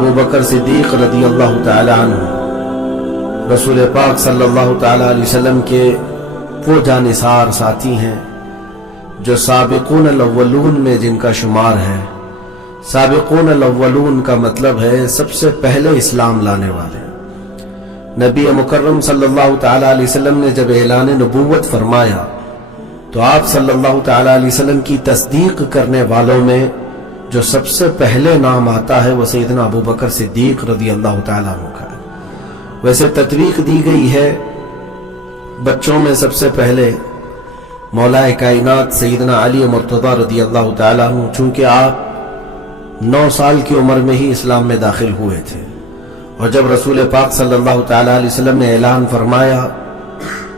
ابو بکر صدیق رضی اللہ تعالی عنہ رسول پاک صلی اللہ تعالی علیہ وسلم کے وہ جانثار ساتھی ہیں جو سابقون الاولون میں جن کا شمار ہے۔ سابقون الاولون کا مطلب ہے سب سے پہلے اسلام لانے والے۔ نبی مکرم صلی اللہ تعالی علیہ وسلم نے جب اعلان نبوت فرمایا تو آپ صلی اللہ تعالی علیہ وسلم کی تصدیق کرنے والوں میں جو سب سے پہلے نام آتا ہے وہ سیدنا ابو بکر صدیق رضی اللہ تعالی عنہ کا ہے۔ ویسے تطویق دی گئی ہے بچوں میں سب سے پہلے مولا کائنات سیدنا علی مرتضی رضی اللہ تعالی عنہ، چونکہ آپ 9 سال کی عمر میں ہی اسلام میں داخل ہوئے تھے، اور جب رسول پاک صلی اللہ تعالی علیہ وسلم نے اعلان فرمایا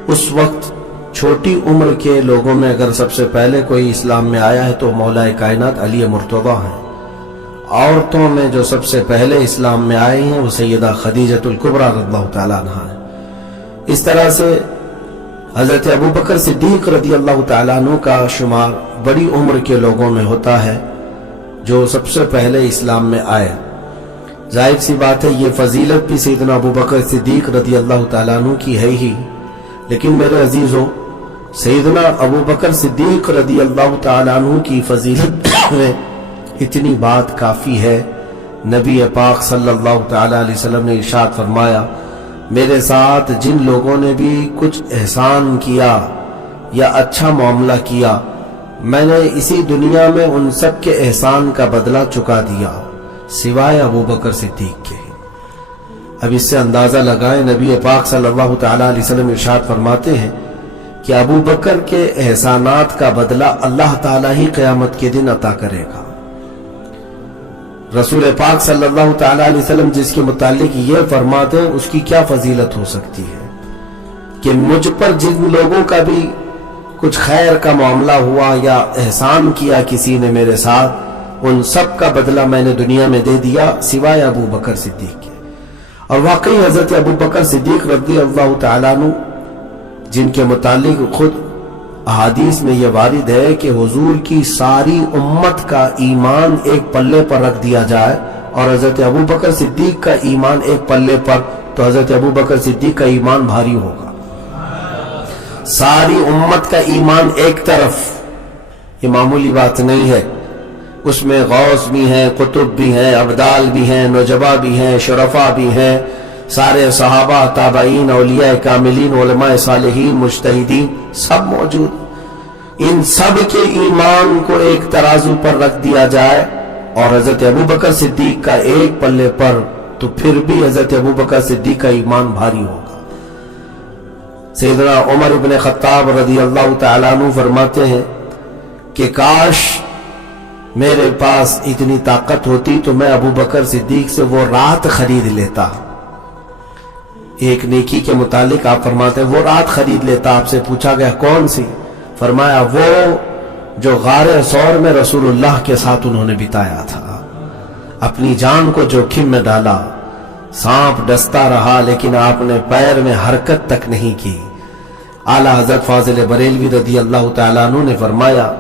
اس وقت چھوٹی عمر کے لوگوں میں اگر سب سے پہلے کوئی اسلام میں آیا ہے تو مولا کائنات علی مرتضی ہیں۔ عورتوں میں جو سب سے پہلے اسلام میں آئی ہیں وہ سیدہ خدیجہ الکبریٰ رضی اللہ تعالیٰ عنہ ہے۔ اس طرح سے حضرت ابو بکر صدیق رضی اللہ تعالیٰ عنہ کا شمار بڑی عمر کے لوگوں میں ہوتا ہے جو سب سے پہلے اسلام میں آئے۔ ظاہر سی بات ہے یہ فضیلت بھی سیدنا ابو بکر صدیق رضی اللہ تعالیٰ عنہ کی ہے ہی، لیکن میرے عزیزوں سیدنا ابو بکر صدیق رضی اللہ تعالیٰ عنہ کی فضیلت میں اتنی بات کافی ہے۔ نبی پاک صلی اللہ تعالیٰ علیہ وسلم نے ارشاد فرمایا، میرے ساتھ جن لوگوں نے بھی کچھ احسان کیا یا اچھا معاملہ کیا میں نے اسی دنیا میں ان سب کے احسان کا بدلہ چکا دیا سوائے ابو بکر صدیق کے۔ اب اس سے اندازہ لگائیں نبی پاک صلی اللہ تعالیٰ علیہ وسلم ارشاد فرماتے ہیں کہ ابو بکر کے احسانات کا بدلہ اللہ تعالیٰ ہی قیامت کے دن عطا کرے گا۔ رسول پاک صلی اللہ تعالیٰ علیہ وسلم جس کے متعلق یہ فرماتے ہیں اس کی کیا فضیلت ہو سکتی ہے کہ مجھ پر جن لوگوں کا بھی کچھ خیر کا معاملہ ہوا یا احسان کیا کسی نے میرے ساتھ، ان سب کا بدلہ میں نے دنیا میں دے دیا سوائے ابو بکر صدیق کے۔ اور واقعی حضرت ابو بکر صدیق رضی اللہ تعالیٰ عنہ جن کے متعلق خود احادیث میں یہ وارد ہے کہ حضور کی ساری امت کا ایمان ایک پلے پر رکھ دیا جائے اور حضرت ابو بکر صدیق کا ایمان ایک پلے پر، تو حضرت ابو بکر صدیق کا ایمان بھاری ہوگا۔ ساری امت کا ایمان ایک طرف، یہ معمولی بات نہیں ہے، اس میں غوث بھی ہیں، قطب بھی ہیں، ابدال بھی ہیں، نجبا بھی ہیں، شرفا بھی ہیں، سارے صحابہ، تابعین، اولیاء کاملین، علماء صالحین، مجتہدین سب موجود۔ ان سب کے ایمان کو ایک ترازو پر رکھ دیا جائے اور حضرت ابو بکر صدیق کا ایک پلے پر، تو پھر بھی حضرت ابو بکر صدیق کا ایمان بھاری ہوگا۔ سیدنا عمر بن خطاب رضی اللہ تعالیٰ عنہ فرماتے ہیں کہ کاش میرے پاس اتنی طاقت ہوتی تو میں ابو بکر صدیق سے وہ رات خرید لیتا۔ ایک نیکی کے متعلق آپ فرماتے ہیں وہ رات خرید لیتا۔ آپ سے پوچھا گیا کون سی؟ فرمایا وہ جو غار ثور میں رسول اللہ کے ساتھ انہوں نے بتایا تھا، اپنی جان کو جوخم میں ڈالا، سانپ ڈستا رہا لیکن آپ نے پیر میں حرکت تک نہیں کی۔ اعلیٰ حضرت فاضل بریلوی رضی اللہ تعالیٰ عنہ نے فرمایا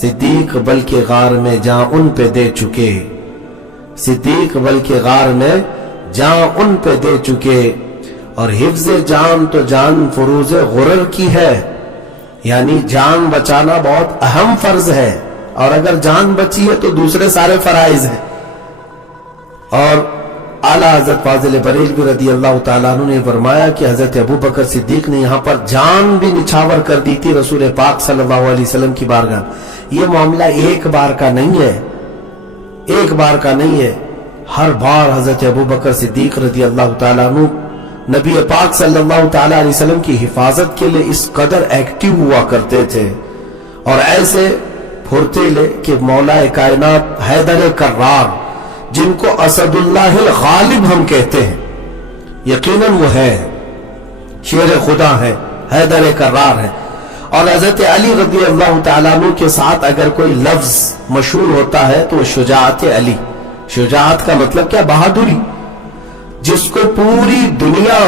صدیق بلکہ غار میں جاں ان پہ دے چکے، صدیق بلکہ غار میں جاں ان پہ دے چکے، اور حفظ جان تو جان فروز غرر کی ہے، یعنی جان بچانا بہت اہم فرض ہے، اور اگر جان بچی ہے تو دوسرے سارے فرائض ہیں۔ اور اعلیٰ حضرت فاضل بریلوی رضی اللہ تعالیٰ عنہ نے فرمایا کہ حضرت ابو بکر صدیق نے یہاں پر جان بھی نچھاور کر دی تھی رسول پاک صلی اللہ علیہ وسلم کی بارگاہ۔ یہ معاملہ ایک بار کا نہیں ہے، ایک بار کا نہیں ہے، ہر بار حضرت ابو بکر صدیق رضی اللہ تعالیٰ عنہ نبی پاک صلی اللہ تعالیٰ علیہ وسلم کی حفاظت کے لئے اس قدر ایکٹیو ہوا کرتے تھے، اور ایسے پھرتیلے کہ مولا کائنات حیدر کرار جن کو اسد اللہ الغالب ہم کہتے ہیں، یقیناً وہ ہے شیر خدا ہے، حیدر کرار ہے۔ اور حضرت علی رضی اللہ تعالیٰ عنہ کے ساتھ اگر کوئی لفظ مشہور ہوتا ہے تو وہ شجاعت علی۔ شجاعت کا مطلب کیا؟ بہادری، جس کو پوری دنیا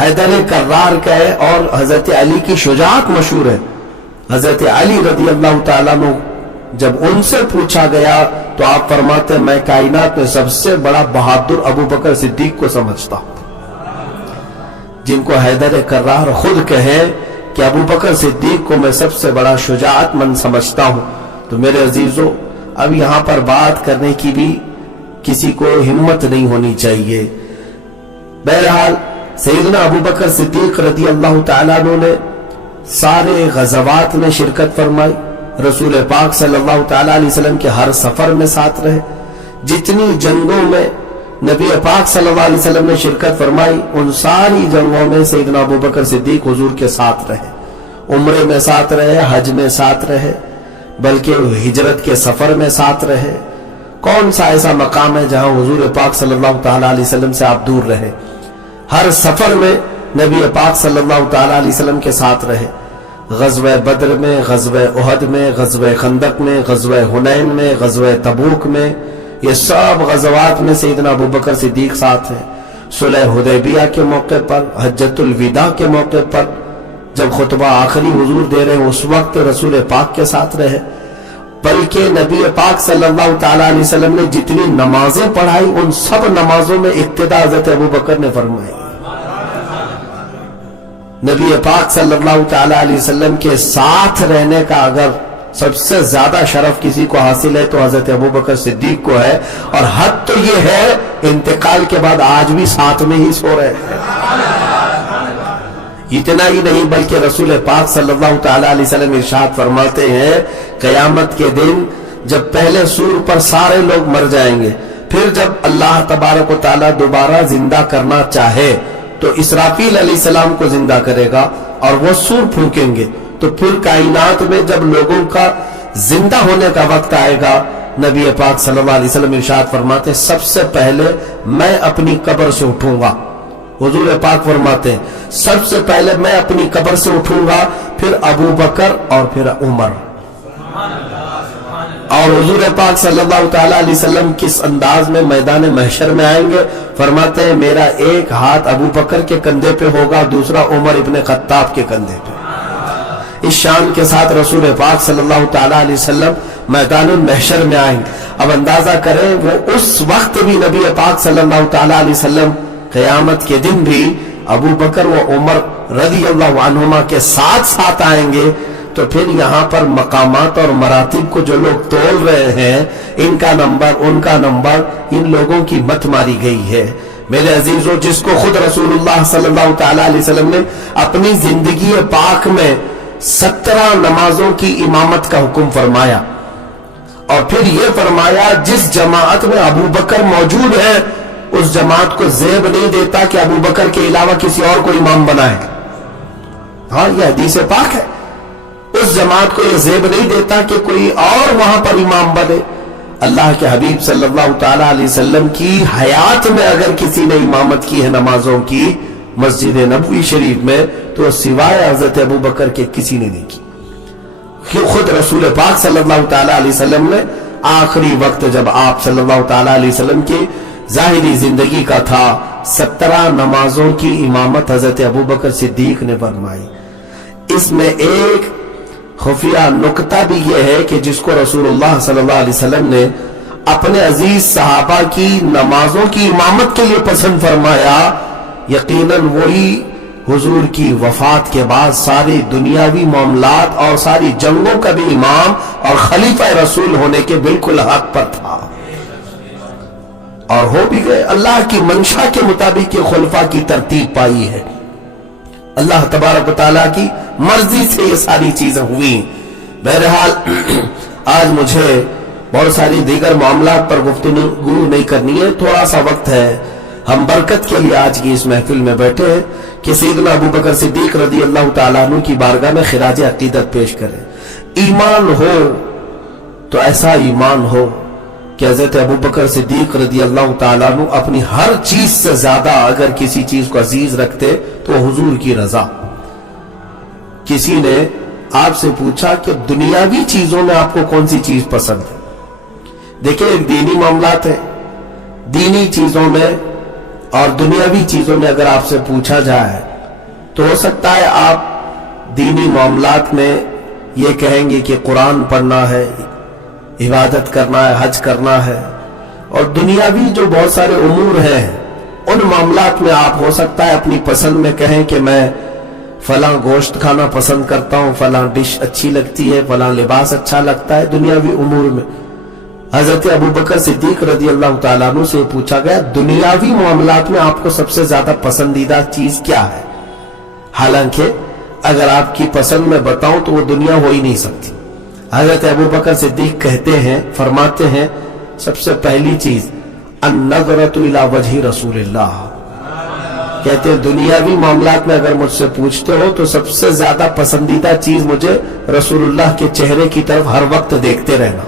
حیدر کرار کہے، اور حضرت علی کی شجاعت مشہور ہے۔ حضرت علی رضی اللہ تعالیٰ عنہ جب ان سے پوچھا گیا تو آپ فرماتے میں کائنات میں سب سے بڑا بہادر ابو بکر صدیق کو سمجھتا ہوں، جن کو حیدر کرار خود کہیں کہ ابو بکر صدیق کو میں سب سے بڑا شجاعت مند سمجھتا ہوں۔ تو میرے عزیزوں، اب یہاں پر بات کرنے کی بھی کسی کو ہمت نہیں ہونی چاہیے۔ بہرحال سیدنا ابو بکر صدیق رضی اللہ تعالیٰ عنہ نے سارے غزوات میں شرکت فرمائی، رسول پاک صلی اللہ تعالیٰ علیہ وسلم کے ہر سفر میں ساتھ رہے، جتنی جنگوں میں نبی پاک صلی اللہ علیہ وسلم نے شرکت فرمائی ان ساری جنگوں میں سیدنا ابو بکر صدیق حضور کے ساتھ رہے، عمرے میں ساتھ رہے، حج میں ساتھ رہے، بلکہ ہجرت کے سفر میں ساتھ رہے۔ کون سا ایسا مقام ہے جہاں حضور پاک صلی اللہ تعالیٰ علیہ وسلم سے آپ دور رہے؟ ہر سفر میں نبی پاک صلی اللہ تعالیٰ علیہ وسلم کے ساتھ رہے، غزوہ بدر میں، غزوہ احد میں، غزوہ خندق میں، غزوہ حنین میں، غزوہ تبوک میں، یہ سب غزوات میں سیدنا ابو بکر صدیق ساتھ ہیں۔ صلح حدیبیہ کے موقع پر، حجۃ الوداع کے موقع پر جب خطبہ آخری حضور دے رہے ہیں اس وقت رسول پاک کے ساتھ رہے، بلکہ نبی پاک صلی اللہ تعالیٰ علیہ وسلم نے جتنی نمازیں پڑھائی ان سب نمازوں میں اقتداء حضرت ابو بکر نے فرمائی۔ نبی پاک صلی اللہ تعالیٰ علیہ وسلم کے ساتھ رہنے کا اگر سب سے زیادہ شرف کسی کو حاصل ہے تو حضرت ابو بکر صدیق کو ہے، اور حد تو یہ ہے انتقال کے بعد آج بھی ساتھ میں ہی سو رہے ہیں۔ اتنا ہی نہیں بلکہ رسول پاک صلی اللہ تعالیٰ علیہ وسلم ارشاد فرماتے ہیں قیامت کے دن جب پہلے سور پر سارے لوگ مر جائیں گے، پھر جب اللہ تبارک و تعالیٰ دوبارہ زندہ کرنا چاہے تو اسرافیل علیہ السلام کو زندہ کرے گا اور وہ سور پھونکیں گے، تو پھر کائنات میں جب لوگوں کا زندہ ہونے کا وقت آئے گا نبی پاک صلی اللہ علیہ وسلم ارشاد فرماتے سب سے پہلے میں اپنی قبر سے اٹھوں گا۔ حضور پاک فرماتے ہیں سب سے پہلے میں اپنی قبر سے اٹھوں گا، پھر ابو بکر اور پھر عمر۔ اور حضور پاک صلی اللہ تعالیٰ علیہ وسلم کس انداز میں میدان محشر میں آئیں گے؟ فرماتے ہیں میرا ایک ہاتھ ابو بکر کے کندھے پہ ہوگا، دوسرا عمر ابن خطاب کے کندھے پہ۔ اس شان کے ساتھ رسول پاک صلی اللہ تعالیٰ علیہ وسلم میدان المحشر میں آئیں گے۔ اب اندازہ کریں وہ اس وقت بھی نبی پاک صلی اللہ تعالیٰ علیہ وسلم قیامت کے دن بھی ابو بکر و عمر رضی اللہ عنہما کے ساتھ ساتھ آئیں گے، تو پھر یہاں پر مقامات اور مراتب کو جو لوگ تول رہے ہیں ان کا نمبر ان کا نمبر ان لوگوں کی مت ماری گئی ہے۔ میرے عزیزوں، جس کو خود رسول اللہ صلی اللہ تعالیٰ علیہ وسلم نے اپنی زندگی پاک میں 17 نمازوں کی امامت کا حکم فرمایا، اور پھر یہ فرمایا جس جماعت میں ابو بکر موجود ہے اس جماعت کو زیب نہیں دیتا کہ ابو بکر کے علاوہ کسی اور کو امام بنائے۔ ہاں، یہ حدیث پاک ہے۔ اس جماعت کو یہ زیب نہیں دیتا کہ کوئی اور وہاں پر امام بنے۔ اللہ کے حبیب صلی اللہ تعالیٰ علیہ وسلم کی حیات میں اگر کسی نے امامت کی ہے نمازوں کی مسجد نبوی شریف میں تو سوائے حضرت ابو بکر کے کسی نے نہیں کی۔ خود رسول پاک صلی اللہ تعالیٰ علیہ وسلم نے آخری وقت جب آپ صلی اللہ تعالیٰ علیہ وسلم کی ظاہری زندگی کا تھا 17 نمازوں کی امامت حضرت ابو بکر صدیق نے فرمائی۔ اس میں ایک خفیہ نکتہ بھی یہ ہے کہ جس کو رسول اللہ صلی اللہ علیہ وسلم نے اپنے عزیز صحابہ کی نمازوں کی امامت کے لیے پسند فرمایا، یقیناً وہی حضور کی وفات کے بعد ساری دنیاوی معاملات اور ساری جنگوں کا بھی امام اور خلیفہ رسول ہونے کے بالکل حق پر تھا، اور ہو بھی گئے۔ اللہ کی منشا کے مطابق یہ خلفاء کی ترتیب پائی ہے، اللہ تبارک و تعالیٰ کی مرضی سے یہ ساری چیزیں ہوئی۔ بہرحال آج مجھے بہت ساری دیگر معاملات پر گفتگو نہیں کرنی ہے، تھوڑا سا وقت ہے، ہم برکت کے لیے آج کی اس محفل میں بیٹھے ہیں کہ سیدنا ابو بکر صدیق رضی اللہ تعالیٰ عنہ کی بارگاہ میں خراج عقیدت پیش کریں۔ ایمان ہو تو ایسا ایمان ہو کہ حضرت ابو بکر صدیق رضی اللہ تعالیٰ عنہ اپنی ہر چیز سے زیادہ اگر کسی چیز کو عزیز رکھتے تو حضور کی رضا۔ کسی نے آپ سے پوچھا کہ دنیاوی چیزوں میں آپ کو کون سی چیز پسند ہے؟ دیکھیں، ایک دینی معاملات ہے، دینی چیزوں میں اور دنیاوی چیزوں میں اگر آپ سے پوچھا جائے تو ہو سکتا ہے آپ دینی معاملات میں یہ کہیں گے کہ قرآن پڑھنا ہے، عبادت کرنا ہے، حج کرنا ہے، اور دنیاوی جو بہت سارے امور ہیں ان معاملات میں آپ ہو سکتا ہے اپنی پسند میں کہیں کہ میں فلاں گوشت کھانا پسند کرتا ہوں، فلاں ڈش اچھی لگتی ہے، فلاں لباس اچھا لگتا ہے دنیاوی امور میں۔ حضرت ابوبکر صدیق رضی اللہ تعالیٰ عنہ سے پوچھا گیا دنیاوی معاملات میں آپ کو سب سے زیادہ پسندیدہ چیز کیا ہے؟ حالانکہ اگر آپ کی پسند میں بتاؤں تو وہ دنیا ہو ہی نہیں سکتی۔ حضرت ابوبکر صدیق کہتے ہیں، فرماتے ہیں، سب سے پہلی چیز النظرۃ الی وجہ رسول اللہ، کہتے ہیں دنیاوی معاملات میں اگر مجھ سے پوچھتے ہو تو سب سے زیادہ پسندیدہ چیز مجھے رسول اللہ کے چہرے کی طرف ہر وقت دیکھتے رہنا،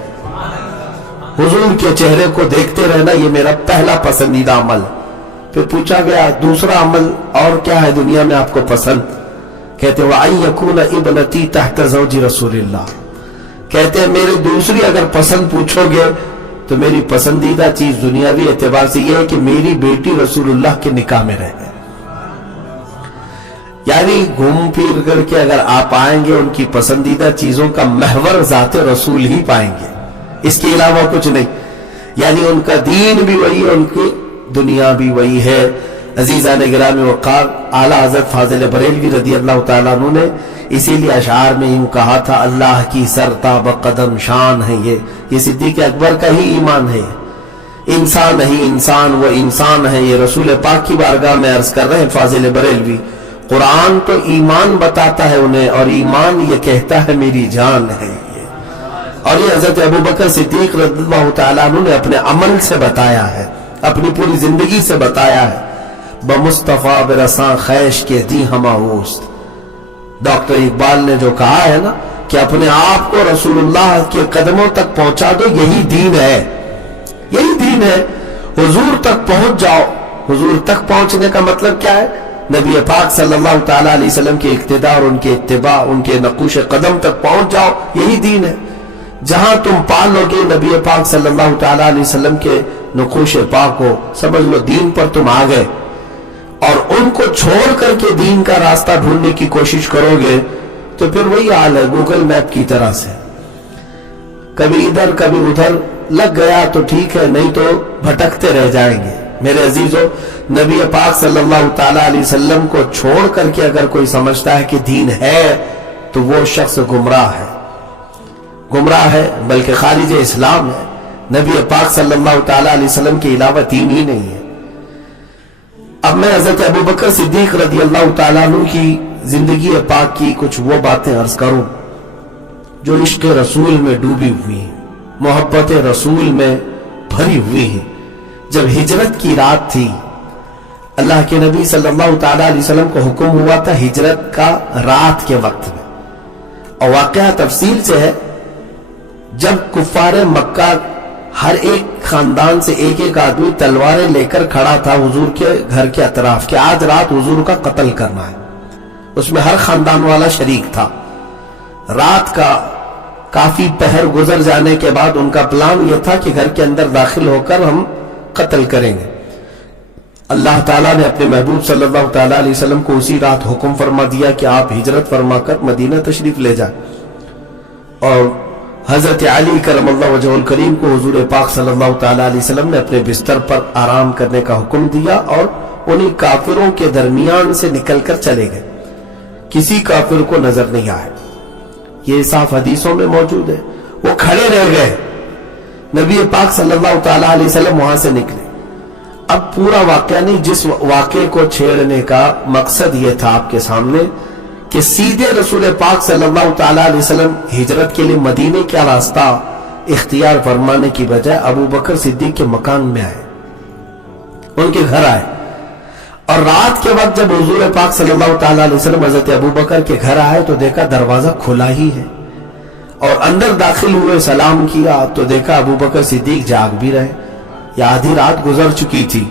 حضور کے چہرے کو دیکھتے رہنا، یہ میرا پہلا پسندیدہ عمل۔ پھر پوچھا گیا دوسرا عمل اور کیا ہے دنیا میں آپ کو پسند؟ کہتے ہیں وَأَن يَكُونَ ابْنَتِي تَحْتَ زَوْجِ رسول اللہ، کہتے ہیں میری دوسری اگر پسند پوچھو گے تو میری پسندیدہ چیز دنیاوی اعتبار سے یہ ہے کہ میری بیٹی رسول اللہ کے نکاح میں رہے۔ یعنی گھوم پھر کر کے اگر آپ آئیں گے ان کی پسندیدہ چیزوں کا محور ذات رسول ہی پائیں گے، اس کے علاوہ کچھ نہیں۔ یعنی ان کا دین بھی وہی ہے، ان کی دنیا بھی وہی ہے۔ عزیزان گرامی وقار اعلیٰ حضرت فاضل بریلوی رضی اللہ تعالیٰ عنہ نے اسی لیے اشعار میں یوں کہا تھا اللہ کی سرتاب قدم شان ہے یہ صدیق اکبر کا ہی ایمان ہے، انسان ہی انسان وہ انسان ہے، یہ رسول پاک کی بارگاہ میں عرض کر رہے ہیں فاضل بریلوی۔ قرآن تو ایمان بتاتا ہے انہیں، اور ایمان یہ کہتا ہے میری جان ہے یہ، اور یہ حضرت ابوبکر صدیق رضی اللہ تعالیٰ عنہ نے اپنے عمل سے بتایا ہے، اپنی پوری زندگی سے بتایا ہے۔ بمصطفیٰ برساں خیش کے دی ہماوست، ڈاکٹر اقبال نے جو کہا ہے نا کہ اپنے آپ کو رسول اللہ کے قدموں تک پہنچا دو، یہی دین ہے، یہی دین ہے۔ حضور تک پہنچ جاؤ۔ حضور تک پہنچنے کا مطلب کیا ہے؟ نبی پاک صلی اللہ تعالیٰ علیہ وسلم کے اقتداء اور ان کے اتباع، ان کے نقوش قدم تک پہنچ جاؤ، یہی دین ہے۔ جہاں تم پا لو گے نبی پاک صلی اللہ تعالیٰ علیہ وسلم کے نقوش پاک کو، سمجھ لو دین پر تم آ گئے۔ اور ان کو چھوڑ کر کے دین کا راستہ ڈھونڈنے کی کوشش کرو گے تو پھر وہی حال ہے گوگل میپ کی طرح سے، کبھی ادھر کبھی ادھر لگ گیا تو ٹھیک ہے، نہیں تو بھٹکتے رہ جائیں گے۔ میرے عزیزو، نبی پاک صلی اللہ تعالیٰ علیہ وسلم کو چھوڑ کر کے اگر کوئی سمجھتا ہے کہ دین ہے تو وہ شخص گمراہ ہے، گمراہ ہے، بلکہ خارج اسلام ہے۔ نبی پاک صلی اللہ تعالیٰ علیہ وسلم کے علاوہ دین ہی نہیں ہے۔ اب میں حضرت ابوبکر صدیق رضی اللہ تعالیٰ عنہ کی زندگی پاک کی کچھ وہ باتیں عرض کروں جو عشق رسول میں ڈوبی ہوئی ہیں، محبت رسول میں بھری ہوئی ہیں۔ جب ہجرت کی رات تھی، اللہ کے نبی صلی اللہ تعالیٰ علیہ وسلم کو حکم ہوا تھا ہجرت کا رات کے وقت میں، اور واقعہ تفصیل سے ہے، جب کفار مکہ ہر ایک خاندان سے ایک ایک آدمی تلواریں لے کر کھڑا تھا حضور کے گھر کے اطراف کہ آج رات حضور کا قتل کرنا ہے، اس میں ہر خاندان والا شریک تھا۔ رات کا کافی پہر گزر جانے کے بعد ان کا پلان یہ تھا کہ گھر کے اندر داخل ہو کر ہم قتل کریں گے۔ اللہ تعالیٰ نے اپنے محبوب صلی اللہ تعالیٰ علیہ وسلم کو اسی رات حکم فرما دیا کہ آپ ہجرت فرما کر مدینہ تشریف لے جائیں، اور حضرت علی کرم اللہ وجہ الکریم کو حضور پاک صلی اللہ تعالیٰ علیہ وسلم نے اپنے بستر پر آرام کرنے کا حکم دیا، اور انہی کافروں کے درمیان سے نکل کر چلے گئے، کسی کافر کو نظر نہیں آئے۔ یہ صاف حدیثوں میں موجود ہے۔ وہ کھڑے رہ گئے، نبی پاک صلی اللہ تعالیٰ علیہ وسلم وہاں سے نکلے۔ اب پورا واقعہ نہیں، جس واقعے کو چھیڑنے کا مقصد یہ تھا آپ کے سامنے کہ سیدھے رسول پاک صلی اللہ تعالیٰ علیہ وسلم ہجرت کے لیے مدینے کا راستہ اختیار فرمانے کی بجائے ابو بکر صدیق کے مکان میں آئے، ان کے گھر آئے، اور رات کے وقت جب حضور پاک صلی اللہ تعالیٰ علیہ وسلم حضرت ابو بکر کے گھر آئے تو دیکھا دروازہ کھلا ہی ہے، اور اندر داخل ہوئے سلام کیا تو دیکھا ابو بکر صدیق جاگ بھی رہے، یا آدھی رات گزر چکی تھی۔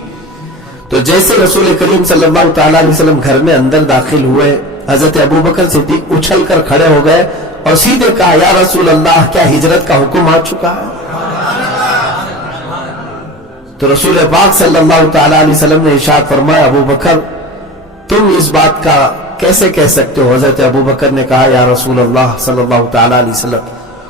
تو جیسے رسول کریم صلی اللہ تعالیٰ علیہ وسلم گھر میں اندر داخل ہوئے، حضرت ابوبکر صدیق اچھل کر کھڑے ہو گئے اور سیدھے کہا یا رسول اللہ، کیا ہجرت کا حکم آ چکا ہے؟ تو رسول پاک صلی اللہ تعالیٰ علیہ وسلم نے ارشاد فرمایا ابوبکر تم اس بات کا کیسے کہہ سکتے ہو؟ حضرت ابوبکر نے کہا یا رسول اللہ صلی اللہ تعالیٰ علیہ وسلم،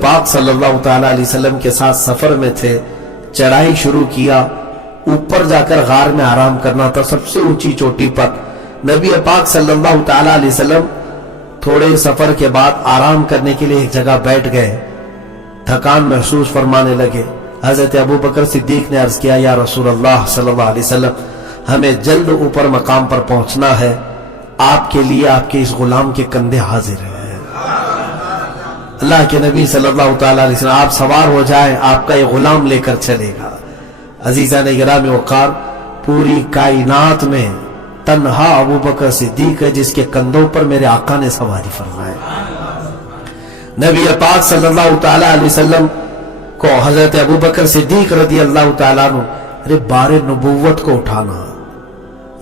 پاک صلی اللہ تعالیٰ علیہ وسلم کے ساتھ سفر میں تھے، چڑھائی شروع کیا، اوپر جا کر غار میں آرام کرنا تھا، سب سے اونچی چوٹی پر نبی پاک صلی اللہ تعالیٰ علیہ وسلم تھوڑے سفر کے بعد آرام کرنے کے لیے ایک جگہ بیٹھ گئے، تھکان محسوس فرمانے لگے۔ حضرت ابوبکر صدیق نے عرض کیا، یا رسول اللہ صلی اللہ علیہ وسلم، ہمیں جلد اوپر مقام پر پہنچنا ہے، آپ کے لیے آپ کے اس غلام کے کندھے حاضر ہیں۔ اللہ کے نبی صلی اللہ تعالیٰ علیہ وسلم، آپ سوار ہو جائیں، آپ کا یہ غلام لے کر چلے گا۔ عزیزان گرامی وقار، پوری کائنات میں تنہا ابوبکر صدیق ہے جس کے کندھوں پر میرے آقا نے سواری فرمائے۔ نبی پاک صلی اللہ تعالیٰ علیہ وسلم کو حضرت ابوبکر صدیق رضی اللہ تعالیٰ عنہ، ارے بار نبوت کو اٹھانا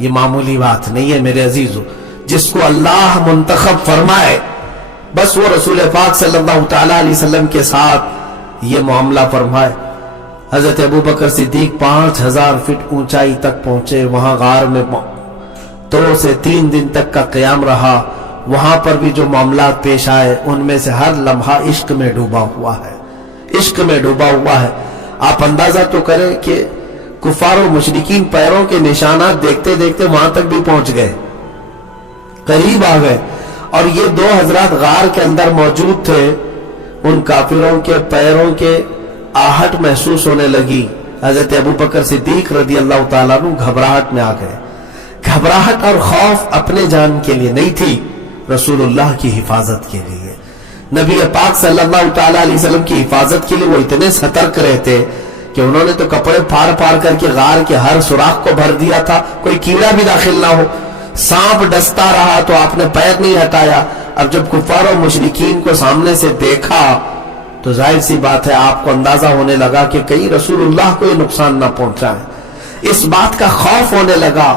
یہ معمولی بات نہیں ہے میرے عزیزو۔ جس کو اللہ منتخب فرمائے بس وہ رسول پاک صلی اللہ تعالیٰ علیہ وسلم کے ساتھ یہ معاملہ فرمائے۔ حضرت ابوبکر صدیق 5000 فٹ اونچائی تک پہنچے، وہاں غار میں 2 سے 3 دن تک کا قیام رہا۔ وہاں پر بھی جو معاملات پیش آئے ان میں سے ہر لمحہ عشق میں ڈوبا ہوا ہے، عشق میں ڈوبا ہوا ہے۔ آپ اندازہ تو کریں کہ کفار و مشرکین پیروں کے نشانات دیکھتے دیکھتے وہاں تک بھی پہنچ گئے، قریب آ گئے، اور یہ 2 حضرات غار کے اندر موجود تھے۔ ان کافروں کے پیروں کے آہٹ محسوس ہونے لگی۔ حضرت ابوبکر صدیق رضی اللہ تعالیٰ عنہ گھبراہٹ میں آ گئے۔ گھبراہٹ اور خوف اپنے جان کے لیے نہیں تھی، رسول اللہ کی حفاظت کے لیے، نبی پاک صلی اللہ تعالیٰ علیہ وسلم کی حفاظت کے لیے وہ اتنے سترک رہتے کہ انہوں نے تو کپڑے پھاڑ پھاڑ کر کے غار کے ہر سوراخ کو بھر دیا تھا، کوئی کیڑا بھی داخل نہ ہو۔ سانپ ڈستا رہا تو آپ نے پیر نہیں ہٹایا۔ اب جب کفار و مشرکین کو سامنے سے دیکھا تو ظاہر سی بات ہے آپ کو اندازہ ہونے لگا کہ کہیں رسول اللہ کو یہ نقصان نہ پہنچائے، اس بات کا خوف ہونے لگا،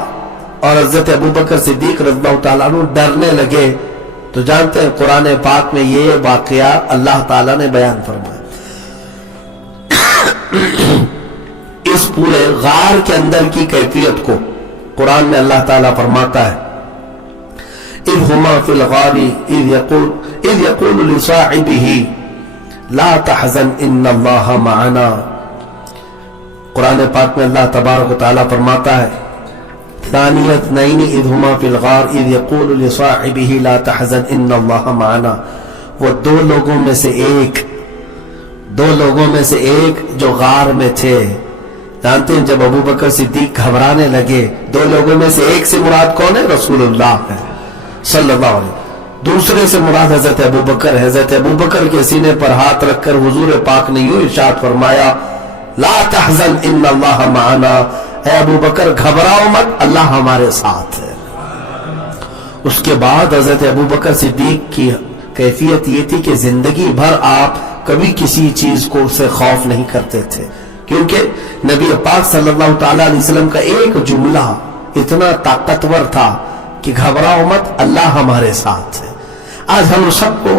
اور حضرت ابوبکر صدیق رضی اللہ تعالیٰ عنہ ڈرنے لگے۔ تو جانتے ہیں قرآن پاک میں یہ واقعہ اللہ تعالیٰ نے بیان فرمایا۔ اس پورے غار کے اندر کی کیفیت کو قرآن میں اللہ تعالیٰ فرماتا ہے، اذ ہما فی الغار اذ یقول لصاحبہ لا تحزن ان اللہ معنا۔ قرآن پاک میں اللہ تبارک و تعالیٰ فرماتا ہے، ثانی اثنین اذ ہما فی الغار اذ یقول لصاحبہ لا تحزن ان اللہ معنا۔ وہ دو لوگوں میں سے ایک جو غار میں تھے۔ جانتے ہیں جب ابوبکر صدیق گھبرانے لگے، 2 لوگوں میں سے ایک سے مراد کون ہے؟ رسول اللہ ہے صلی اللہ علیہ وسلم۔ دوسرے سے مراد حضرت ابوبکر ہے۔ حضرت ابوبکر کے سینے پر ہاتھ رکھ کر حضور پاک نے یوں ارشاد فرمایا، لا تحزن ان اللہ معنا، اے ابوبکر گھبراؤ مت، اللہ ہمارے ساتھ ہے۔ اس کے بعد حضرت ابوبکر صدیق کی کیفیت یہ تھی کہ زندگی بھر آپ کبھی کسی چیز کو سے خوف نہیں کرتے تھے، کیونکہ نبی پاک صلی اللہ تعالیٰ علیہ وسلم کا ایک جملہ اتنا طاقتور تھا کہ گھبراؤ مت، اللہ ہمارے ساتھ ہے۔ آج ہم سب کو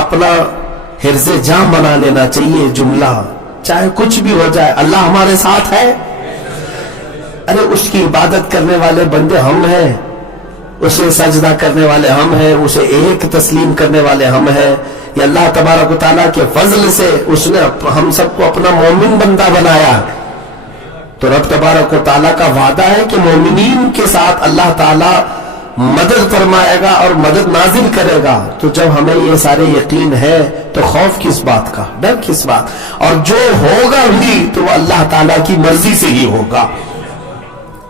اپنا حرز جاں بنا لینا چاہیے جملہ، چاہے کچھ بھی ہو جائے، اللہ ہمارے ساتھ ہے۔ ارے اس کی عبادت کرنے والے بندے ہم ہیں، اسے سجدہ کرنے والے ہم ہیں، اسے ایک تسلیم کرنے والے ہم ہیں۔ یہ اللہ تبارک و تعالیٰ کے فضل سے اس نے ہم سب کو اپنا مومن بندہ بنایا ہے۔ تو رب تبارک و تعالیٰ کا وعدہ ہے کہ مومنین کے ساتھ اللہ تعالیٰ مدد فرمائے گا اور مدد نازل کرے گا۔ تو جب ہمیں یہ سارے یقین ہے تو خوف کس بات کا، ڈر کس بات؟ اور جو ہوگا بھی تو وہ اللہ تعالیٰ کی مرضی سے ہی ہوگا،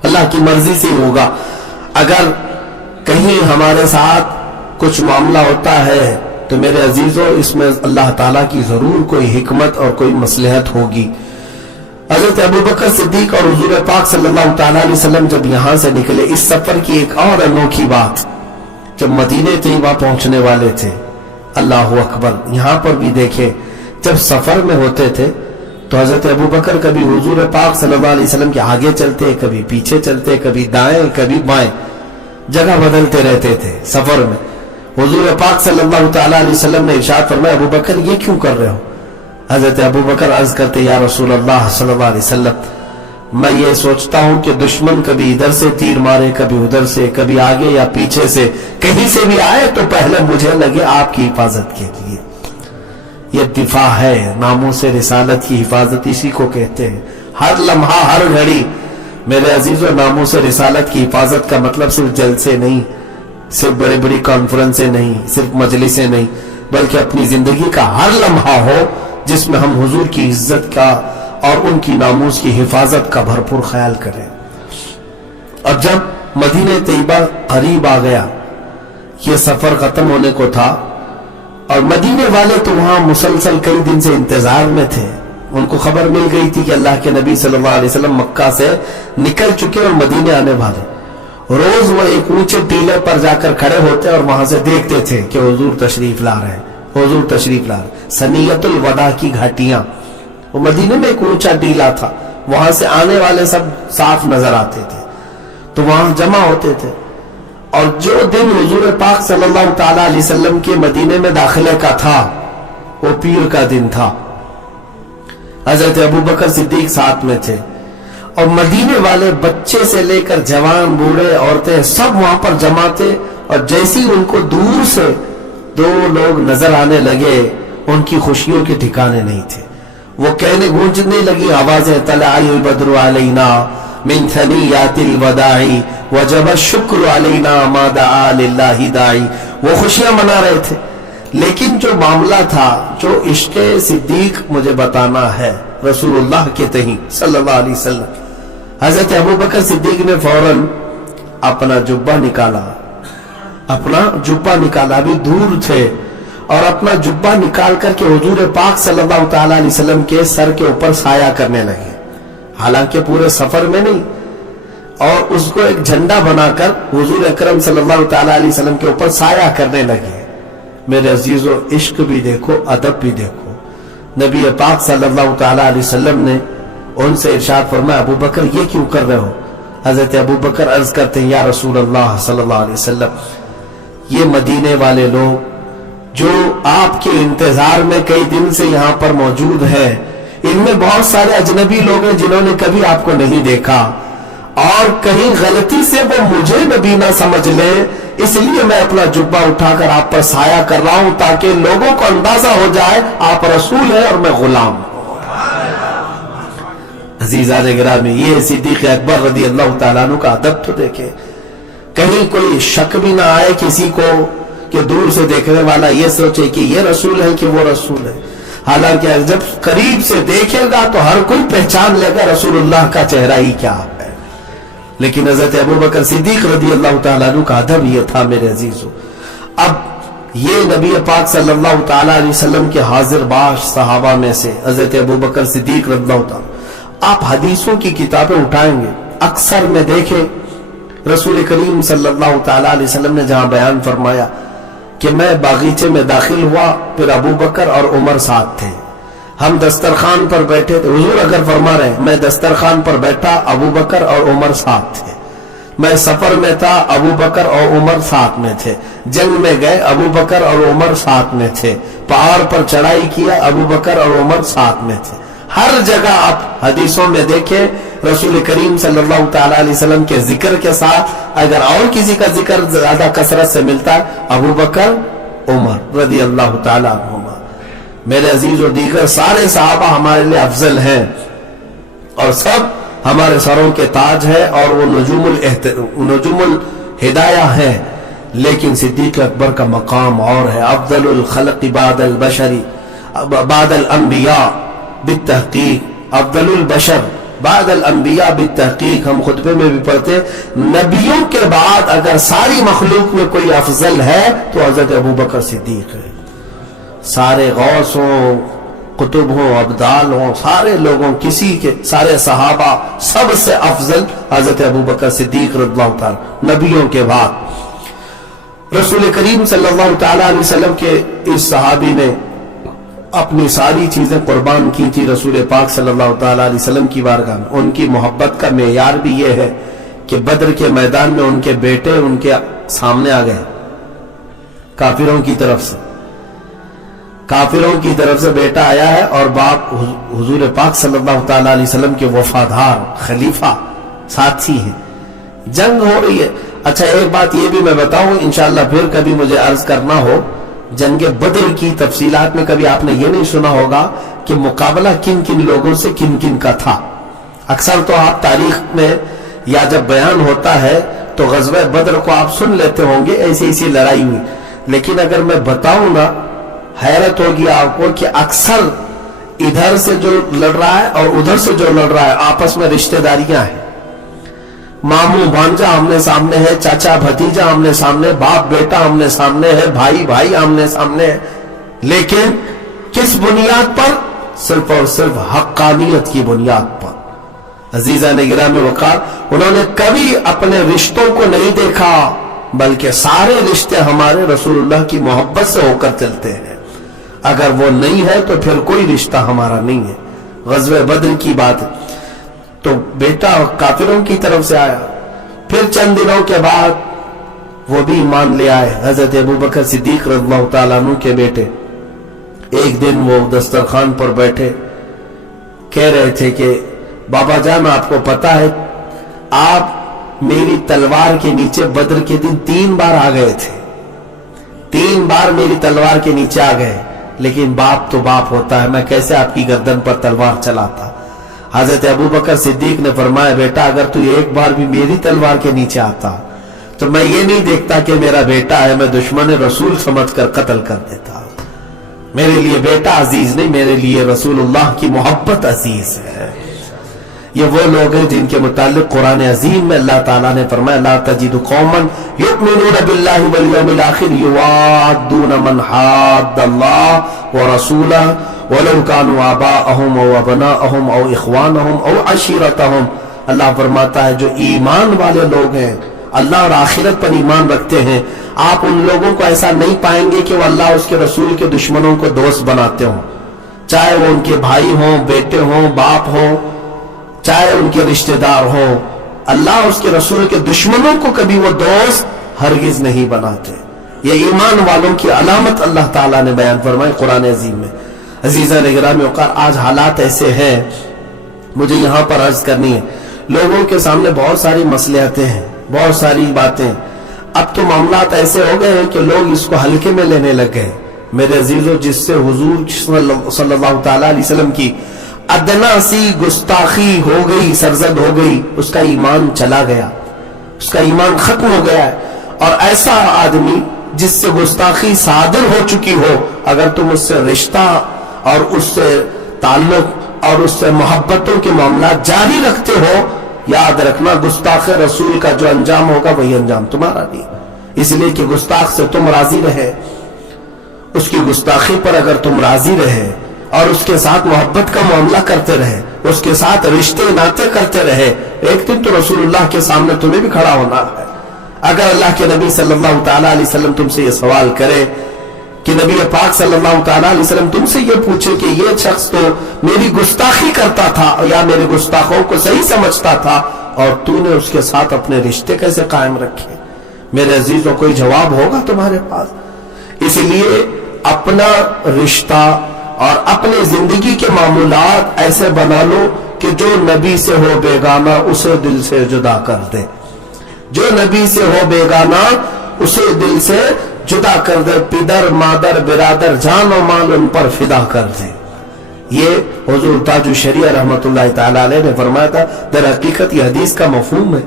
اللہ کی مرضی سے ہی ہوگا۔ اگر کہیں ہمارے ساتھ کچھ معاملہ ہوتا ہے تو میرے عزیزوں اس میں اللہ تعالیٰ کی ضرور کوئی حکمت اور کوئی مصلحت ہوگی۔ حضرت ابوبکر صدیق اور حضور پاک صلی اللہ تعالیٰ علیہ وسلم جب یہاں سے نکلے، اس سفر کی ایک اور انوکھی بات، جب مدینہ طیبہ پہنچنے والے تھے، اللہ اکبر، یہاں پر بھی دیکھیں جب سفر میں ہوتے تھے تو حضرت ابوبکر کبھی حضور پاک صلی اللہ علیہ وسلم کے آگے چلتے، کبھی پیچھے چلتے، کبھی دائیں کبھی بائیں، جگہ بدلتے رہتے تھے سفر میں۔ حضور پاک صلی اللہ تعالیٰ علیہ وسلم نے ارشاد فرمایا، ابوبکر یہ کیوں کر رہے ہو؟ حضرت ابوبکر عرض کرتے، یا رسول اللہ صلی اللہ علیہ وسلم، میں یہ سوچتا ہوں کہ دشمن کبھی ادھر سے تیر مارے، کبھی ادھر سے، کبھی آگے یا پیچھے سے، کہیں سے بھی آئے تو پہلے مجھے لگے آپ کی حفاظت کے لیے۔ یہ دفاع ہے، ناموس رسالت کی حفاظت اسی کو کہتے ہیں۔ ہر لمحہ ہر گھڑی میرے عزیزو ناموس رسالت کی حفاظت کا مطلب صرف جلسے نہیں، صرف بڑی بڑی کانفرنسیں نہیں، صرف مجلسیں نہیں، بلکہ اپنی زندگی کا ہر لمحہ ہو جس میں ہم حضور کی عزت کا اور ان کی ناموس کی حفاظت کا بھرپور خیال کریں۔ اور جب مدینہ طیبہ قریب آ گیا، یہ سفر ختم ہونے کو تھا، اور مدینے والے تو وہاں مسلسل کئی دن سے انتظار میں تھے، ان کو خبر مل گئی تھی کہ اللہ کے نبی صلی اللہ علیہ وسلم مکہ سے نکل چکے اور مدینے آنے والے۔ روز وہ ایک اونچے ٹیلے پر جا کر کھڑے ہوتے اور وہاں سے دیکھتے تھے کہ حضور تشریف لا رہے ہیں، حضور تشریف لا رہے ہیں۔ سنیت الوداع کی گھاٹیاں، وہ مدینے میں ایک اونچا ٹیلا تھا، وہاں سے آنے والے سب صاف نظر آتے تھے، تو وہاں جمع ہوتے تھے۔ اور جو دن حضور پاک صلی اللہ تعالی علیہ وسلم کے مدینے میں داخلے کا تھا وہ پیر کا دن تھا۔ حضرت ابوبکر صدیق ساتھ میں تھے، اور مدینے والے بچے سے لے کر جوان، بوڑھے، عورتیں سب وہاں پر جمع تھے۔ اور جیسی ان کو دور سے دو لوگ نظر آنے لگے، ان کی خوشیوں کے ٹھکانے نہیں تھے۔ وہ کہنے گونجنے لگی آوازیں، طلع البدر علینا من ثنیات الوداع وجب الشکر علینا ما دعا للہ داعی۔ وہ خوشیاں منا رہے تھے، لیکن جو معاملہ تھا، جو عشق صدیق مجھے بتانا ہے رسول اللہ کے تہیں صلی اللہ علیہ وسلم، حضرت ابوبکر صدیق نے فوراً اپنا جبہ نکالا، ابھی دور تھے، اور اپنا جبہ نکال کر کے حضور پاک صلی اللہ تعالی علیہ وسلم کے سر کے اوپر سایہ کرنے لگے، حالانکہ پورے سفر میں نہیں، اور اس کو ایک جھنڈا بنا کر حضور اکرم صلی اللہ تعالی علیہ وسلم کے اوپر سایہ کرنے لگے۔ میرے عزیزو، عشق بھی دیکھو، ادب بھی دیکھو۔ نبی پاک صلی اللہ تعالی علیہ وسلم نے ان سے ارشاد فرمایا، ابو بکر یہ کیوں کر رہے ہو؟ حضرت ابو بکر عرض کرتے ہیں، یا رسول اللہ صلی اللہ علیہ وسلم، یہ مدینے والے لوگ جو آپ کے انتظار میں کئی دن سے یہاں پر موجود ہیں، ان میں بہت سارے اجنبی لوگ ہیں جنہوں نے کبھی آپ کو نہیں دیکھا، اور کہیں غلطی سے وہ مجھے نبی نہ سمجھ لے، اس لیے میں اپنا جبہ اٹھا کر آپ پر سایہ کر رہا ہوں، تاکہ لوگوں کو اندازہ ہو جائے آپ رسول ہیں اور میں غلام ہوں۔ عزیزان گرامی، یہ صدیق اکبر رضی اللہ تعالیٰ عنہ کا ادب تو دیکھے، کہیں کوئی شک بھی نہ آئے کسی کو کہ دور سے دیکھنے والا یہ سوچے کہ یہ رسول ہے کہ وہ رسول ہے، حالانکہ جب قریب سے دیکھے گا تو ہر کوئی پہچان لے گا رسول اللہ کا چہرہ ہی کیا ہے۔ لیکن حضرت ابوبکر صدیق رضی اللہ تعالیٰ عنہ کا ادب یہ تھا میرے عزیزو۔ اب یہ نبی پاک صلی اللہ تعالیٰ علیہ وسلم کے حاضر باش صحابہ میں سے حضرت ابوبکر صدیق رضی اللہ تعالیٰ، آپ حدیثوں کی کتابیں اٹھائیں گے، اکثر میں دیکھیں رسول کریم صلی اللہ تعالیٰ علیہ وسلم نے جہاں بیان فرمایا کہ میں باغیچے میں داخل ہوا، پھر ابوبکر اور عمر ساتھ تھے، ہم دسترخوان پر بیٹھے تھے، حضور اگر فرما رہے ہیں میں دسترخوان پر بیٹھا، ابوبکر اور عمر ساتھ تھے، میں سفر میں تھا، ابوبکر اور عمر ساتھ میں تھے، جنگ میں گئے، ابوبکر اور عمر ساتھ میں تھے، پہاڑ پر چڑھائی کیا، ابوبکر اور عمر ساتھ میں تھے۔ ہر جگہ آپ حدیثوں میں دیکھیں رسول کریم صلی اللہ تعالیٰ علیہ وسلم کے ذکر کے ساتھ اگر اور کسی کا ذکر زیادہ کثرت سے ملتا ہے، ابوبکر، عمر رضی اللہ تعالیٰ عنہما۔ میرے عزیز و دیگر سارے صحابہ ہمارے لئے افضل ہیں، اور سب ہمارے سروں کے تاج ہے، اور وہ نجوم الہدایہ ہیں، لیکن صدیق اکبر کا مقام اور ہے۔ افضل الخلق بعد البشر بعد الانبیاء بالتحقیق، افضل البشر بعد الانبیاء بالتحقیق، ہم خطبے میں بھی پڑھتے، نبیوں کے بعد اگر ساری مخلوق میں کوئی افضل ہے تو حضرت ابوبکر صدیق ہے۔ سارے غوث ہوں، قطب ہوں، ابدال ہوں، سارے لوگوں کسی کے، سارے صحابہ سب سے افضل حضرت ابوبکر صدیق رضی اللہ تعالی نبیوں کے بعد۔ رسول کریم صلی اللہ تعالی علیہ وسلم کے اس صحابی نے اپنی ساری چیزیں قربان کی تھی رسول پاک صلی اللہ تعالی علیہ وسلم کی بارگاہ میں۔ ان کی محبت کا معیار بھی یہ ہے کہ بدر کے میدان میں ان کے بیٹے ان کے سامنے آ گئے، کافروں کی طرف سے بیٹا آیا ہے، اور باپ حضور پاک صلی اللہ تعالی علیہ وسلم کے وفادار خلیفہ ساتھی ہیں، جنگ ہو رہی ہے۔ اچھا ایک بات یہ بھی میں بتاؤں، انشاءاللہ پھر کبھی مجھے عرض کرنا ہو جنگ بدر کی تفصیلات میں کبھی آپ نے یہ نہیں سنا ہوگا کہ مقابلہ کن کن لوگوں سے کن کن کا تھا. اکثر تو آپ تاریخ میں یا جب بیان ہوتا ہے تو غزوہ بدر کو آپ سن لیتے ہوں گے ایسی لڑائی ہوئی, لیکن اگر میں بتاؤں نا حیرت ہوگی آپ کو کہ اکثر ادھر سے جو لڑ رہا ہے اور ادھر سے جو لڑ رہا ہے آپس میں رشتہ داریاں ہیں. ماموں بھانجا آمنے سامنے ہے, چاچا بھتیجا آمنے سامنے, باپ بیٹا آمنے سامنے ہے, بھائی بھائی آمنے سامنے ہے, لیکن کس بنیاد پر؟ صرف اور صرف حقانیت کی بنیاد پر. عزیزان گرامی وقار, انہوں نے کبھی اپنے رشتوں کو نہیں دیکھا بلکہ سارے رشتے ہمارے رسول اللہ کی محبت سے ہو کر چلتے ہیں. اگر وہ نہیں ہے تو پھر کوئی رشتہ ہمارا نہیں ہے. غزوہ بدر کی بات تو بیٹا کافروں کی طرف سے آیا, پھر چند دنوں کے بعد وہ بھی ایمان لے آئے. حضرت ابوبکر صدیق رضی اللہ تعالیٰ عنہ کے بیٹے ایک دن وہ دسترخوان پر بیٹھے کہہ رہے تھے کہ بابا جان آپ کو پتا ہے آپ میری تلوار کے نیچے بدر کے دن 3 بار آ گئے تھے, 3 بار میری تلوار کے نیچے آ گئے, لیکن باپ تو باپ ہوتا ہے, میں کیسے آپ کی گردن پر تلوار چلاتا. حضرت ابوبکر صدیق نے فرمایا بیٹا اگر تو ایک بار بھی میری تلوار کے نیچے آتا تو میں یہ نہیں دیکھتا کہ میرا بیٹا ہے, میں دشمن رسول سمجھ کر قتل کر دیتا. میرے لیے بیٹا عزیز نہیں, میرے لیے رسول اللہ کی محبت عزیز ہے. یہ وہ لوگ ہیں جن کے متعلق قرآن عظیم میں اللہ تعالیٰ نے فرمایا لا تجد قوما یؤمنون باللہ والیوم الآخر یوادون من حاد اللہ ورسولہ ولو كانوا آباءهم او ابناءهم او اخوانهم او عشیرتهم. اللہ فرماتا ہے جو ایمان والے لوگ ہیں, اللہ اور آخرت پر ایمان رکھتے ہیں, آپ ان لوگوں کو ایسا نہیں پائیں گے کہ وہ اللہ اس کے رسول کے دشمنوں کو دوست بناتے ہوں, چاہے وہ ان کے بھائی ہوں, بیٹے ہوں, باپ ہوں, چاہے ان کے رشتہ دار ہوں. اللہ اس کے رسول کے دشمنوں کو کبھی وہ دوست ہرگز نہیں بناتے. یہ ایمان والوں کی علامت اللہ تعالیٰ نے بیان فرمائی قرآن عظیم میں. عزیزان گرامی وقار, آج حالات ایسے ہیں, مجھے یہاں پر عرض کرنی ہے, لوگوں کے سامنے بہت ساری مصلحتیں ہیں, بہت ساری باتیں. اب تو معاملات ایسے ہو گئے ہیں کہ لوگ اس کو ہلکے میں لینے لگ گئے. میرے عزیزوں, جس سے حضور صلی اللہ تعالیٰ علیہ وسلم کی ادنا سی گستاخی ہو گئی, سرزد ہو گئی, اس کا ایمان چلا گیا, اس کا ایمان ختم ہو گیا ہے. اور ایسا آدمی جس سے گستاخی صادر ہو چکی ہو, اگر تم اس سے رشتہ اور اس سے تعلق اور اس سے محبتوں کے معاملات جاری رکھتے ہو, یاد رکھنا گستاخ رسول کا جو انجام ہوگا وہی انجام تمہارا بھی. اس لیے کہ گستاخ سے تم راضی رہے, اس کی گستاخی پر اگر تم راضی رہے اور اس کے ساتھ محبت کا معاملہ کرتے رہے, اس کے ساتھ رشتے ناطے کرتے رہے, ایک دن تو رسول اللہ کے سامنے تمہیں بھی کھڑا ہونا ہے. اگر اللہ کے نبی صلی اللہ تعالیٰ علیہ وسلم تم سے یہ سوال کرے کہ نبی پاک صلی اللہ تعالیٰ علیہ وسلم تم سے یہ پوچھے کہ یہ شخص تو میری گستاخی کرتا تھا یا میرے گستاخوں کو صحیح سمجھتا تھا اور تو نے اس کے ساتھ اپنے رشتے کیسے قائم رکھے, میرے عزیزوں کوئی جواب ہوگا تمہارے پاس. اس لیے اپنا رشتہ اور اپنی زندگی کے معمولات ایسے بنا لو کہ جو نبی سے ہو بیگانہ اسے دل سے جدا کر دے, جو نبی سے ہو بیگانہ اسے دل سے جدا کر دے, پدر مادر برادر جان و مال ان پر فدا کر دے. یہ حضور تاج الشریعہ رحمت اللہ تعالیٰ علیہ نے فرمایا تھا. در حقیقت یہ حدیث کا مفہوم ہے.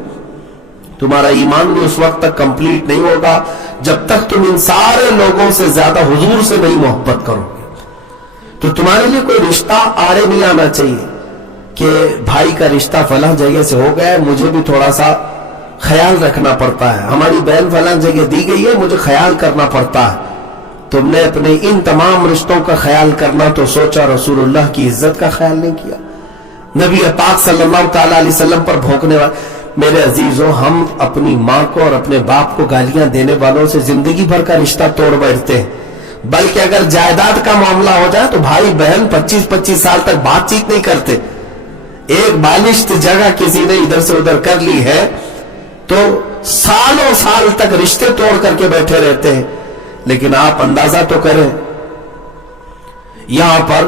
تمہارا ایمان بھی اس وقت تک کمپلیٹ نہیں ہوگا جب تک تم ان سارے لوگوں سے زیادہ حضور سے نہیں محبت کرو گے. تو تمہارے لیے کوئی رشتہ آڑے نہیں آنا چاہیے کہ بھائی کا رشتہ فلاں جگہ سے ہو گیا ہے, مجھے بھی تھوڑا سا خیال رکھنا پڑتا ہے, ہماری بہن فلاں جگہ دی گئی ہے, مجھے خیال کرنا پڑتا ہے. تم نے اپنے ان تمام رشتوں کا خیال کرنا تو سوچا رسول اللہ کی عزت کا خیال نہیں کیا, نبی پاک صلی اللہ تعالیٰ علیہ وسلم پر بھونکنے والے. میرے عزیزوں, ہم اپنی ماں کو اور اپنے باپ کو گالیاں دینے والوں سے زندگی بھر کا رشتہ توڑ بیٹھتے ہیں, بلکہ اگر جائیداد کا معاملہ ہو جائے تو بھائی بہن 25-25 سال تک بات چیت نہیں کرتے. ایک بالشت جگہ کسی نے ادھر سے ادھر کر لی ہے تو سالوں سال تک رشتے توڑ کر کے بیٹھے رہتے ہیں. لیکن آپ اندازہ تو کریں, یہاں پر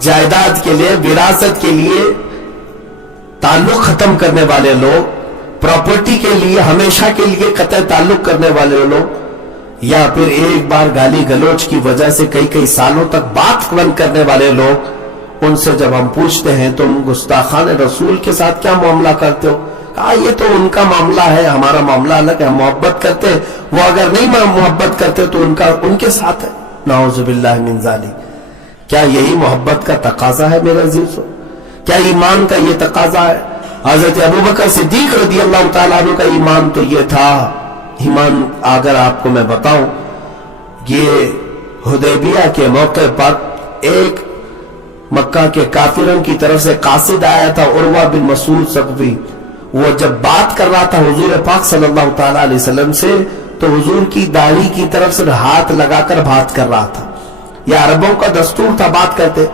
جائیداد کے لیے, وراثت کے لیے تعلق ختم کرنے والے لوگ, پراپرٹی کے لیے ہمیشہ کے لیے قطع تعلق کرنے والے لوگ, یا پھر ایک بار گالی گلوچ کی وجہ سے کئی کئی سالوں تک بات بند کرنے والے لوگ، ان سے جب ہم پوچھتے ہیں تم گستاخان رسول کے ساتھ کیا معاملہ کرتے ہو، کہا یہ تو ان کا معاملہ ہے، ہمارا معاملہ الگ ہے، ہم محبت کرتے ہیں، وہ اگر نہیں محبت کرتے تو ان کے ساتھ ہے۔ نعوذ باللہ من ذالک۔ کیا یہی محبت کا تقاضا ہے میرے عزیزو؟ کیا ایمان کا یہ تقاضا ہے؟ حضرت ابوبکر صدیق رضی اللہ تعالیٰ عنہ کا ایمان تو یہ تھا۔ ایمان اگر آپ کو میں بتاؤں، یہ حدیبیہ کے موقع پر ایک مکہ کے کافروں کی طرف سے قاصد آیا تھا، عروہ بن مسعود ثقفی۔ وہ جب بات کر رہا تھا حضور پاک صلی اللہ تعالیٰ علیہ وسلم سے، تو حضور کی داڑھی کی طرف سے ہاتھ لگا کر بات کر رہا تھا۔ یہ عربوں کا دستور تھا، بات کرتے۔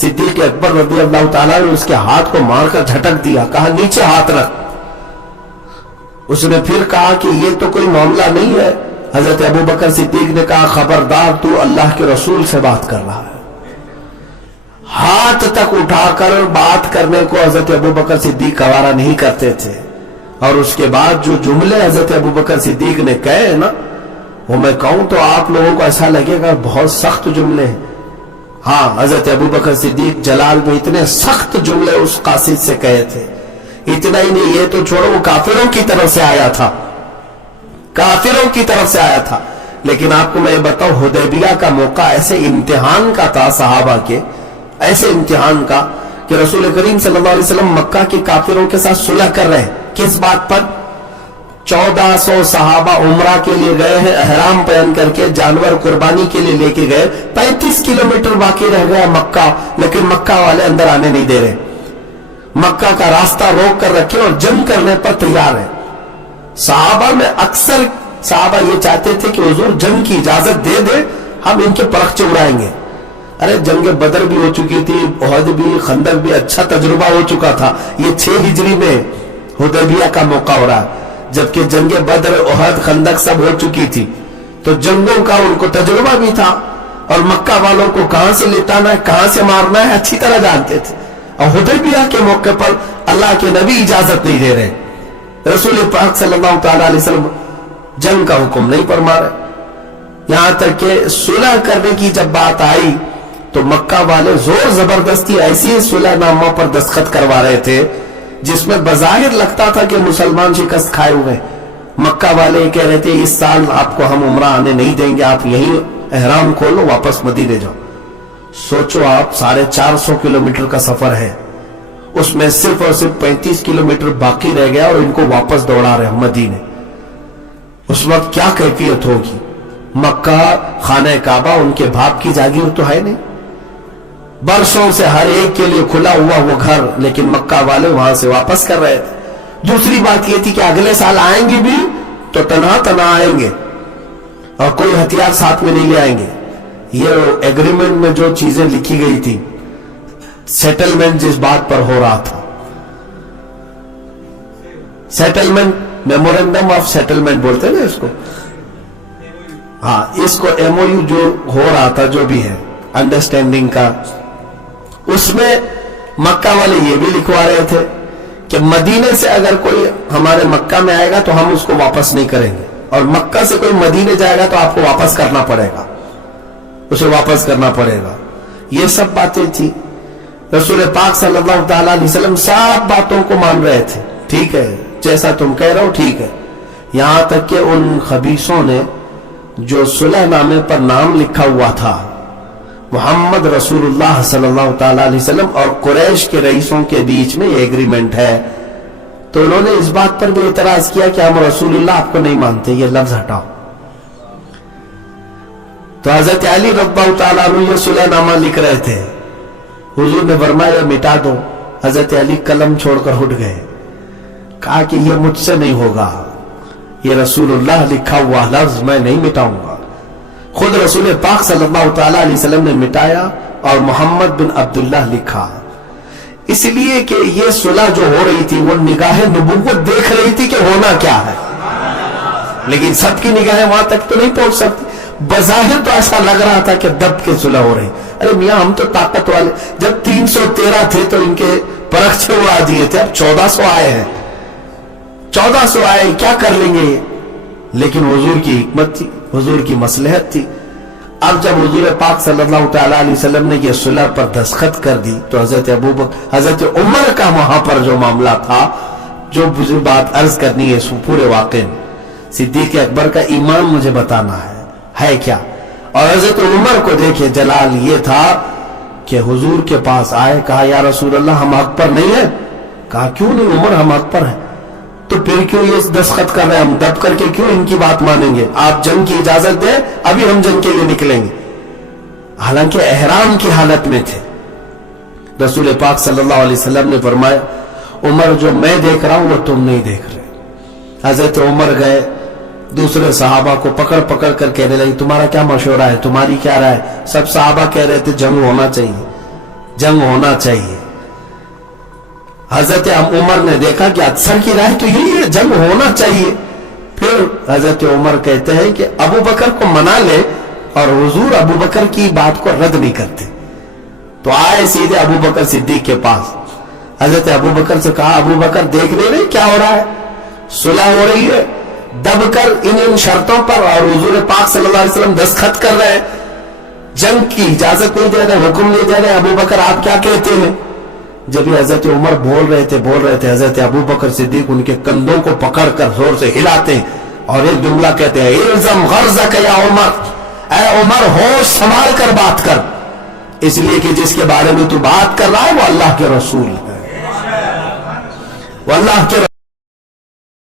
صدیق اکبر رضی اللہ تعالیٰ نے اس کے ہاتھ کو مار کر جھٹک دیا، کہا نیچے ہاتھ رکھ۔ اس نے پھر کہا کہ یہ تو کوئی معاملہ نہیں ہے۔ حضرت ابوبکر صدیق نے کہا خبردار، تو اللہ کے رسول سے بات کر رہا ہے۔ ہاتھ تک اٹھا کر بات کرنے کو حضرت ابوبکر صدیق گوارا نہیں کرتے تھے۔ اور اس کے بعد جو جملے حضرت ابوبکر صدیق نے کہے نا، وہ میں کہوں تو آپ لوگوں کو ایسا لگے گا بہت سخت جملے ہیں۔ ہاں، حضرت ابوبکر صدیق جلال میں اتنے سخت جملے اس قاصد سے کہے تھے۔ اتنا ہی نہیں، یہ تو چھوڑو، وہ کافروں کی طرف سے آیا تھا، کافروں کی طرف سے آیا تھا۔ لیکن آپ کو میں یہ بتاؤں، حدیبیہ کا موقع ایسے امتحان کا تھا صحابہ کے، ایسے امتحان کا کہ رسول کریم صلی اللہ علیہ وسلم مکہ کے کافروں کے ساتھ صلح کر رہے ہیں۔ کس بات پر؟ 1400 صحابہ عمرہ کے لیے گئے ہیں، احرام پہن کر کے، جانور قربانی کے لیے لے کے گئے۔ 35 کلومیٹر باقی رہ گیا مکہ، لیکن مکہ والے اندر آنے نہیں دے رہے، مکہ کا راستہ روک کر رکھے اور جنگ کرنے پر تیار ہے۔ صحابہ میں اکثر صحابہ یہ چاہتے تھے کہ حضور جنگ کی اجازت دے دے، ہم ان کے پرخچے اڑائیں گے۔ ارے جنگ بدر بھی ہو چکی تھی، احد بھی، خندق بھی، اچھا تجربہ ہو چکا تھا۔ یہ 6 ہجری میں حدیبیہ کا موقع ہو رہا ہے، جبکہ جنگ بدر، احد، خندق سب ہو چکی تھی، تو جنگوں کا ان کو تجربہ بھی تھا، اور مکہ والوں کو کہاں سے لٹانا ہے، کہاں سے مارنا ہے اچھی طرح جانتے تھے۔ اور حدیبیہ کے موقع پر اللہ کے نبی اجازت نہیں دے رہے، رسول پاک صلی اللہ تعالیٰ علیہ وسلم جنگ کا حکم نہیں فرما رہے۔ یہاں تک کہ صلح کرنے کی جب بات آئی تو مکہ والے زور زبردستی ایسی صلح نامہ پر دستخط کروا رہے تھے جس میں بظاہر لگتا تھا کہ مسلمان شکست کھائے ہوئے۔ مکہ والے کہہ رہے تھے اس سال آپ کو ہم عمرہ آنے نہیں دیں گے، آپ یہیں احرام کھولو، واپس مدینے جاؤ۔ سوچو آپ، 450 کلومیٹر کا سفر ہے، اس میں صرف اور صرف 35 کلومیٹر باقی رہ گیا اور ان کو واپس دوڑا رہے ہیں مدینے۔ اس وقت کیا کیفیت ہوگی؟ مکہ، خانہ کعبہ ان کے باپ کی جاگیر تو ہے نہیں، برسوں سے ہر ایک کے لیے کھلا ہوا وہ گھر، لیکن مکہ والے وہاں سے واپس کر رہے تھے۔ دوسری بات یہ تھی کہ اگلے سال آئیں گے بھی تو تنہا تنہا آئیں گے اور کوئی ہتھیار ساتھ میں نہیں لے آئیں گے۔ یہ ایگریمنٹ میں جو چیزیں لکھی گئی تھی، سیٹلمنٹ جس بات پر ہو رہا تھا، سیٹلمنٹ، میمورینڈم آف سیٹلمنٹ بولتے ہیں نا اس کو، ہاں، اس کو ایم او یو جو ہو رہا تھا، جو بھی ہے انڈرسٹینڈنگ کا، اس میں مکہ والے یہ بھی لکھوا رہے تھے کہ مدینے سے اگر کوئی ہمارے مکہ میں آئے گا تو ہم اس کو واپس نہیں کریں گے، اور مکہ سے کوئی مدینے جائے گا تو آپ کو واپس کرنا پڑے گا، اسے واپس کرنا پڑے گا۔ یہ سب باتیں تھی۔ رسول پاک صلی اللہ تعالیٰ علیہ وسلم سب باتوں کو مان رہے تھے، ٹھیک ہے جیسا تم کہہ رہے ہو ٹھیک ہے۔ یہاں تک کہ ان خبیثوں نے جو صلح نامے پر نام لکھا ہوا تھا، محمد رسول اللہ صلی اللہ تعالیٰ علیہ وسلم اور قریش کے رئیسوں کے بیچ میں یہ ایگریمنٹ ہے، تو انہوں نے اس بات پر بھی اعتراض کیا کہ ہم رسول اللہ آپ کو نہیں مانتے، یہ لفظ ہٹاؤ۔ تو حضرت علی رضی اللہ تعالیٰ عنہ یہ صلح نامہ لکھ رہے تھے، حضور نے فرمایا مٹا دو۔ حضرت علی قلم چھوڑ کر اٹھ گئے، کہا کہ یہ مجھ سے نہیں ہوگا، یہ رسول اللہ لکھا ہوا لفظ میں نہیں مٹاؤں گا۔ خود رسول پاک صلی اللہ تعالیٰ علیہ وسلم نے مٹایا اور محمد بن عبداللہ لکھا، اس لیے کہ یہ صلح جو ہو رہی تھی وہ نگاہ نبوت دیکھ رہی تھی کہ ہونا کیا ہے، لیکن سب کی نگاہیں وہاں تک تو نہیں پہنچ سکتی۔ بظاہر تو ایسا لگ رہا تھا کہ دب کے صلح ہو رہی، ارے میاں ہم تو طاقت والے، جب 313 تھے تو ان کے پرخچے اڑا دیے تھے، اب 1400 آئے ہیں، 1400 آئے کیا کر لیں گے؟ لیکن حضور کی حکمت تھی، حضور کی مصلحت تھی۔ اب جب حضور پاک صلی اللہ تعالیٰ علیہ وسلم نے یہ صلح پر دستخط کر دی تو حضرت عمر کا وہاں پر جو معاملہ تھا، جو مجھے بات عرض کرنی ہے اس پورے واقعے میں، صدیق اکبر کا ایمان مجھے بتانا ہے کیا۔ اور حضرت عمر کو دیکھے جلال یہ تھا کہ حضور کے پاس آئے، کہا یا رسول اللہ ہم حق پر نہیں ہیں؟ کہا کیوں نہیں عمر، ہم حق پر ہیں، تو پھر کیوں یہ دستخط کر رہے ہیں؟ ہم دب کر کے کیوں ان کی بات مانیں گے؟ آپ جنگ کی اجازت دیں، ابھی ہم جنگ کے لیے نکلیں گے۔ حالانکہ احرام کی حالت میں تھے۔ رسول پاک صلی اللہ علیہ وسلم نے فرمایا عمر جو میں دیکھ رہا ہوں وہ تم نہیں دیکھ رہے۔ حضرت عمر گئے، دوسرے صحابہ کو پکڑ پکڑ کر کہنے لگے تمہارا کیا مشورہ ہے، تمہاری کیا رائے؟ سب صحابہ کہہ رہے تھے جنگ ہونا چاہیے، جنگ ہونا چاہیے۔ حضرت عمر نے دیکھا کہ اکثر کی رائے تو یہی ہے، جنگ ہونا چاہیے۔ پھر حضرت عمر کہتے ہیں کہ ابو بکر کو منا لے، اور حضور ابو بکر کی بات کو رد نہیں کرتے، تو آئے سیدھے ابو بکر صدیق کے پاس۔ حضرت ابو بکر سے کہا ابو بکر دیکھ نہیں کیا ہو رہا ہے، صلح ہو رہی ہے، دب کر ان شرطوں پر، اور حضور پاک صلی اللہ علیہ وسلم دستخط کر رہے ہیں، جنگ کی اجازت نہیں دے رہے، حکم نہیں دے رہے، ابو بکر آپ کیا کہتے ہیں؟ جب یہ حضرت عمر بول رہے تھے حضرت ابو بکر صدیق ان کے کندھوں کو پکڑ کر زور سے ہلاتے ہیں اور ایک جملہ کہتے ہیں الزم غرضک یا عمر، اے عمر ہوش سنبھال کر بات کر، اس لیے کہ جس کے بارے میں تو بات کر رہا ہے وہ اللہ کے رسول ہے، وہ اللہ کے